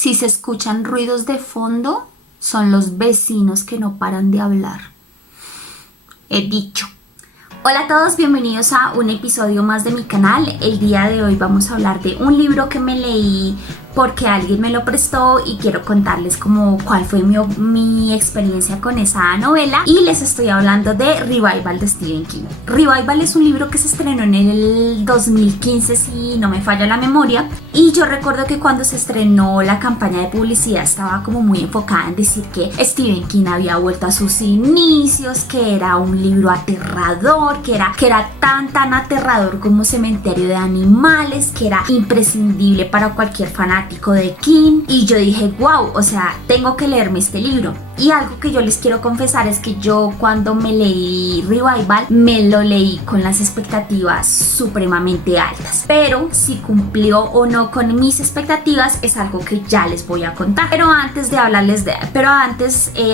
Si se escuchan ruidos de fondo, son los vecinos que no paran de hablar. He dicho. Hola a todos, bienvenidos a un episodio más de mi canal. El día de hoy vamos a hablar de un libro que me leí porque alguien me lo prestó y quiero contarles como cuál fue mi experiencia con esa novela, y les estoy hablando de Revival de Stephen King. Revival es un libro que se estrenó en el 2015 si no me falla la memoria, y yo recuerdo que cuando se estrenó la campaña de publicidad estaba como muy enfocada en decir que Stephen King había vuelto a sus inicios, que era un libro aterrador, que era tan aterrador como Cementerio de Animales, que era imprescindible para cualquier fanático de King. Y yo dije, wow, o sea, tengo que leerme este libro. Y algo que yo les quiero confesar es que yo cuando me leí Revival me lo leí con las expectativas supremamente altas, pero si cumplió o no con mis expectativas es algo que ya les voy a contar. Pero antes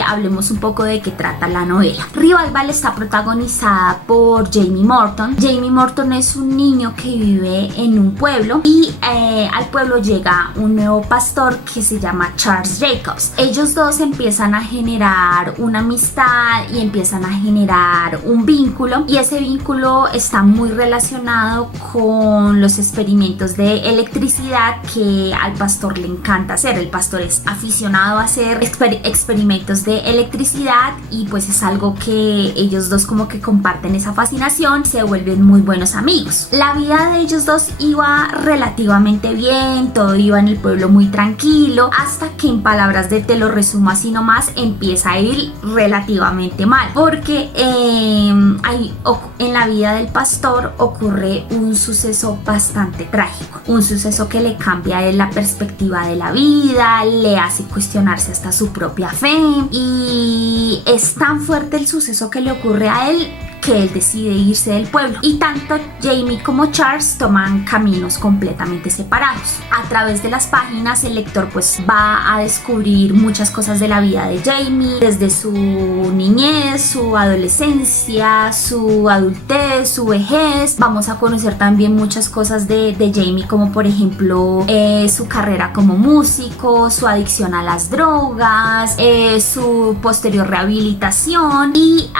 hablemos un poco de qué trata la novela. Revival está protagonizada por Jamie Morton. Jamie Morton es un niño que vive en un pueblo y al pueblo llega un nuevo pastor que se llama Charles Jacobs. Ellos dos empiezan a generar una amistad y empiezan a generar un vínculo, y ese vínculo está muy relacionado con los experimentos de electricidad que al pastor le encanta hacer. El pastor es aficionado a hacer experimentos de electricidad y pues es algo que ellos dos como que comparten esa fascinación, se vuelven muy buenos amigos. La vida de ellos dos iba relativamente bien, todo iba en el pueblo muy tranquilo, hasta que, en palabras de te lo resumo así nomás, empieza a ir relativamente mal, porque en la vida del pastor ocurre un suceso bastante trágico, un suceso que le cambia la perspectiva de la vida, le hace cuestionarse hasta su propia fe, y es tan fuerte el suceso que le ocurre a él que él decide irse del pueblo, y tanto Jamie como Charles toman caminos completamente separados. A través de las páginas el lector pues va a descubrir muchas cosas de la vida de Jamie, desde su niñez, su adolescencia, su adultez, su vejez. Vamos a conocer también muchas cosas de Jamie, como por ejemplo su carrera como músico, su adicción a las drogas, su posterior rehabilitación, y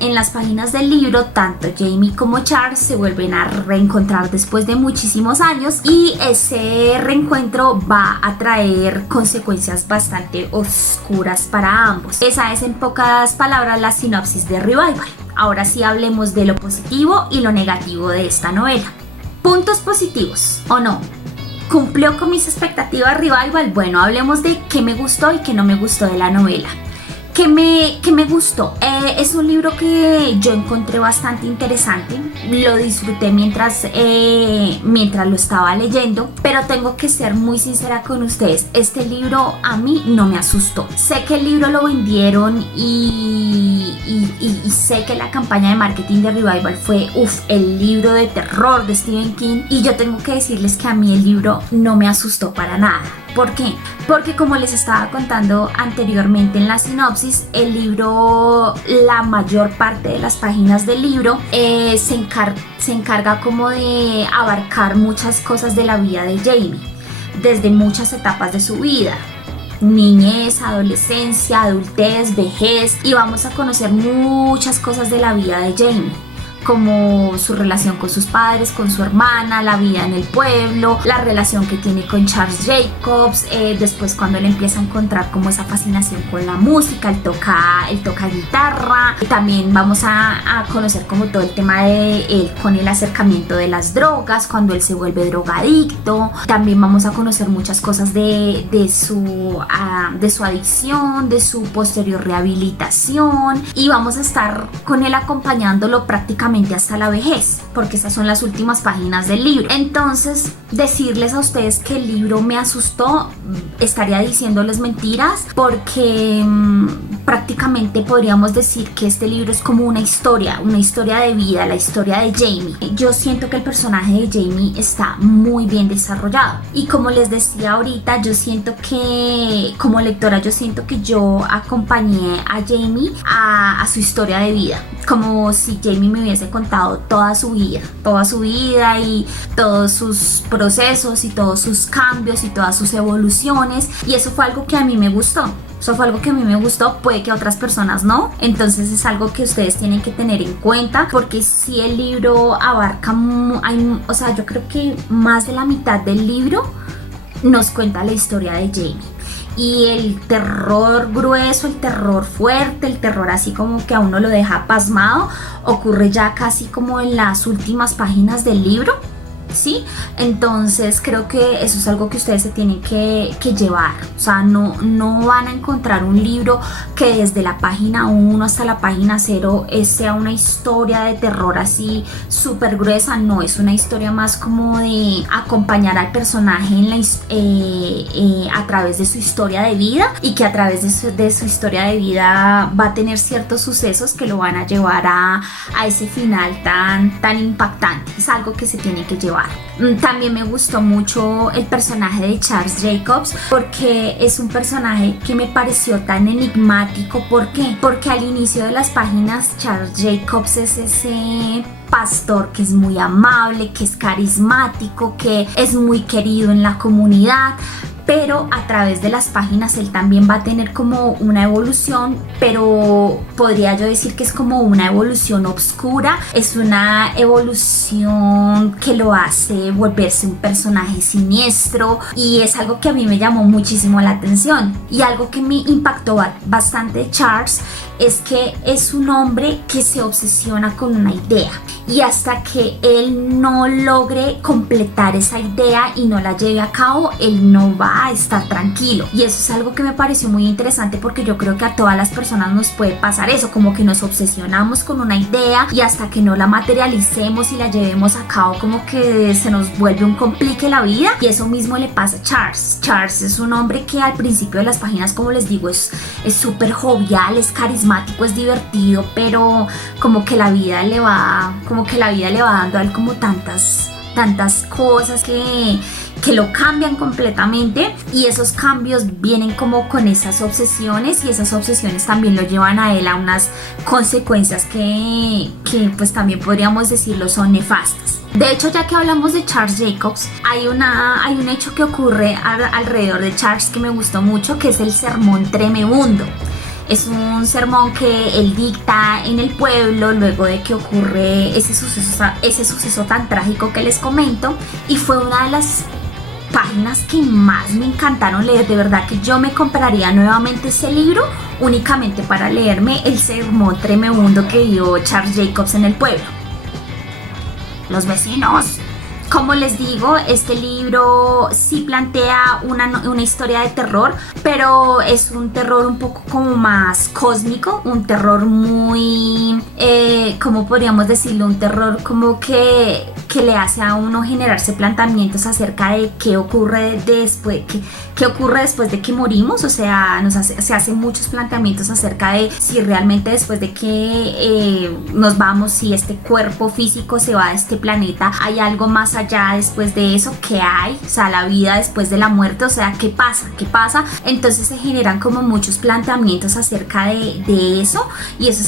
en las páginas del libro tanto Jamie como Charles se vuelven a reencontrar después de muchísimos años, y ese reencuentro va a traer consecuencias bastante oscuras para ambos. Esa es en pocas palabras la sinopsis de Revival. Ahora sí hablemos de lo positivo y lo negativo de esta novela. Puntos positivos o no. ¿Cumplió con mis expectativas Revival? Bueno, hablemos de qué me gustó y qué no me gustó de la novela. ¿Qué me gustó? Es un libro que yo encontré bastante interesante, lo disfruté mientras lo estaba leyendo, pero tengo que ser muy sincera con ustedes, este libro a mí no me asustó. Sé que el libro lo vendieron y sé que la campaña de marketing de Revival fue el libro de terror de Stephen King, y yo tengo que decirles que a mí el libro no me asustó para nada. ¿Por qué? Porque, como les estaba contando anteriormente en la sinopsis, el libro, la mayor parte de las páginas del libro se encarga como de abarcar muchas cosas de la vida de Jamie, desde muchas etapas de su vida: niñez, adolescencia, adultez, vejez, y vamos a conocer muchas cosas de la vida de Jamie, como su relación con sus padres, con su hermana, la vida en el pueblo, la relación que tiene con Charles Jacobs, después cuando él empieza a encontrar como esa fascinación con la música, él toca guitarra. También vamos a conocer como todo el tema de él con el acercamiento de las drogas, cuando él se vuelve drogadicto. También vamos a conocer muchas cosas de su adicción, de su posterior rehabilitación, y vamos a estar con él acompañándolo prácticamente hasta la vejez, porque esas son las últimas páginas del libro. Entonces, decirles a ustedes que el libro me asustó estaría diciéndoles mentiras, porque prácticamente podríamos decir que este libro es como una historia de vida, la historia de Jamie. Yo siento que el personaje de Jamie está muy bien desarrollado y como les decía ahorita, yo siento que como lectora yo siento que yo acompañé a Jamie a su historia de vida, como si Jamie me hubiese contado toda su vida y todos sus procesos y todos sus cambios y todas sus evoluciones, y eso fue algo que a mí me gustó. Eso fue algo que a mí me gustó, puede que a otras personas no, entonces es algo que ustedes tienen que tener en cuenta, porque si el libro abarca, o sea, yo creo que más de la mitad del libro nos cuenta la historia de Jamie. Y el terror grueso, el terror fuerte, el terror así como que a uno lo deja pasmado, ocurre ya casi como en las últimas páginas del libro. ¿Sí? Entonces creo que eso es algo que ustedes se tienen que llevar. O sea, no van a encontrar un libro que desde la página 1 hasta la página 0 sea una historia de terror así súper gruesa. No, es una historia más como de acompañar al personaje a través de su historia de vida, y que a través de su historia de vida va a tener ciertos sucesos que lo van a llevar a ese final tan impactante. Es algo que se tiene que llevar. También me gustó mucho el personaje de Charles Jacobs, porque es un personaje que me pareció tan enigmático. ¿Por qué? Porque al inicio de las páginas Charles Jacobs es ese pastor que es muy amable, que es carismático, que es muy querido en la comunidad, pero a través de las páginas él también va a tener como una evolución, pero podría yo decir que es como una evolución oscura, es una evolución que lo hace volverse un personaje siniestro, y es algo que a mí me llamó muchísimo la atención. Y algo que me impactó bastante de Charles es que es un hombre que se obsesiona con una idea, y hasta que él no logre completar esa idea y no la lleve a cabo, él no va a estar tranquilo. Y eso es algo que me pareció muy interesante, porque yo creo que a todas las personas nos puede pasar eso, como que nos obsesionamos con una idea y hasta que no la materialicemos y la llevemos a cabo, como que se nos vuelve un complique la vida. Y eso mismo le pasa a Charles. Charles es un hombre que al principio de las páginas, como les digo, es súper jovial, es carismático, es divertido, pero como que la vida le va dando a él como tantas cosas que lo cambian completamente, y esos cambios vienen como con esas obsesiones, y esas obsesiones también lo llevan a él a unas consecuencias que pues también podríamos decirlo son nefastas. De hecho, ya que hablamos de Charles Jacobs, hay un hecho que ocurre alrededor de Charles que me gustó mucho, que es el sermón tremebundo. Es un sermón que él dicta en el pueblo luego de que ocurre ese suceso tan trágico que les comento, y fue una de las páginas que más me encantaron leer. De verdad que yo me compraría nuevamente ese libro únicamente para leerme el sermón tremebundo que dio Charles Jacobs en el pueblo. Los vecinos. Como les digo, este libro sí plantea una historia de terror, pero es un terror un poco como más cósmico, un terror muy, ¿cómo podríamos decirlo? Un terror como que le hace a uno generarse planteamientos acerca de qué ocurre después, qué ocurre después de que morimos. O sea, se hacen muchos planteamientos acerca de si realmente después de que nos vamos, si este cuerpo físico se va de este planeta, hay algo más allá después de eso, ¿qué hay? O sea, la vida después de la muerte, o sea, ¿qué pasa? Entonces se generan como muchos planteamientos acerca de eso, y eso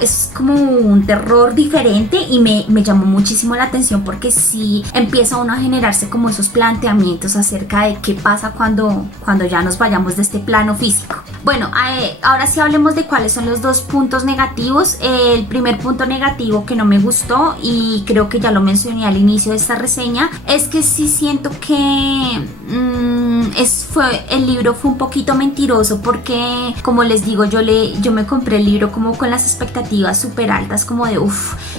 es como un terror diferente, y me llamó muchísimo la atención, porque sí empieza uno a generarse como esos planteamientos acerca de qué pasa cuando ya nos vayamos de este plano físico. Bueno, ahora sí hablemos de cuáles son los dos puntos negativos. El primer punto negativo que no me gustó, y creo que ya lo mencioné al inicio de esta reseña, es que sí siento que el libro fue un poquito mentiroso, porque como les digo, yo me compré el libro como con las expectativas súper altas, como de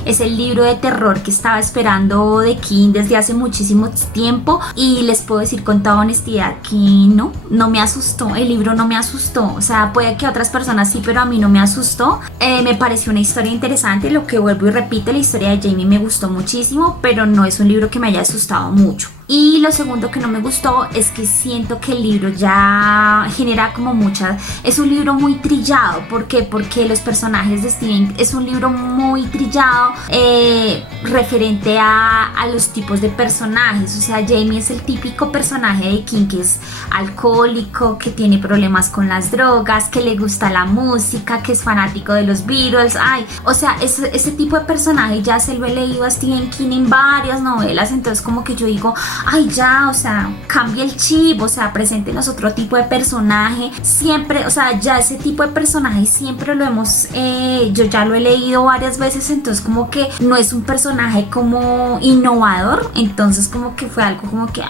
es el libro de terror que estaba esperando de King desde hace muchísimo tiempo, y les puedo decir con toda honestidad que no me asustó. El libro no me asustó. O sea, puede que otras personas sí, pero a mí no me asustó. Me pareció una historia interesante, lo que vuelvo y repito, la historia de Jamie me gustó muchísimo, pero no es un libro que me haya asustado mucho. Y lo segundo que no me gustó es que siento que el libro ya genera como muchas... Es un libro muy trillado. ¿Por qué? Porque los personajes de Stephen es un libro muy trillado referente a los tipos de personajes. O sea, Jamie es el típico personaje de King que es alcohólico, que tiene problemas con las drogas, que le gusta la música, que es fanático de los Beatles. Ay, o sea, ese tipo de personaje ya se lo he leído a Stephen King en varias novelas. Entonces como que yo digo, ay ya, o sea, cambia el chip, o sea, preséntenos otro tipo de personaje. Siempre, o sea, ya ese tipo de personaje siempre lo hemos, yo ya lo he leído varias veces, entonces como que no es un personaje como innovador, entonces como que fue algo como que,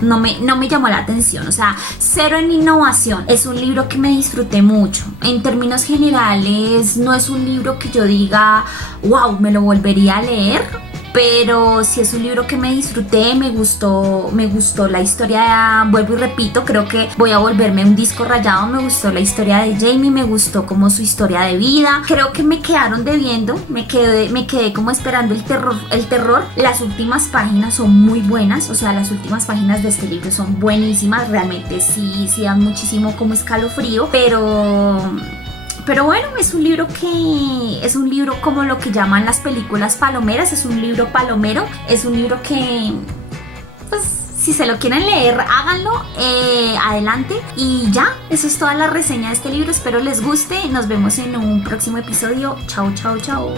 no me llamó la atención, o sea, cero en innovación. Es un libro que me disfruté mucho. En términos generales, no es un libro que yo diga, wow, me lo volvería a leer, pero sí es un libro que me disfruté, me gustó la historia, vuelvo y repito, creo que voy a volverme un disco rayado. Me gustó la historia de Jamie, me gustó como su historia de vida. Creo que me quedaron debiendo, me quedé como esperando el terror. Las últimas páginas son muy buenas, o sea, las últimas páginas de este libro son buenísimas, realmente sí dan muchísimo como escalofrío, pero bueno, es un libro como lo que llaman las películas palomeras, es un libro palomero, es un libro que, pues, si se lo quieren leer, háganlo, adelante. Y ya, eso es toda la reseña de este libro, espero les guste, nos vemos en un próximo episodio, chao, chao, chao.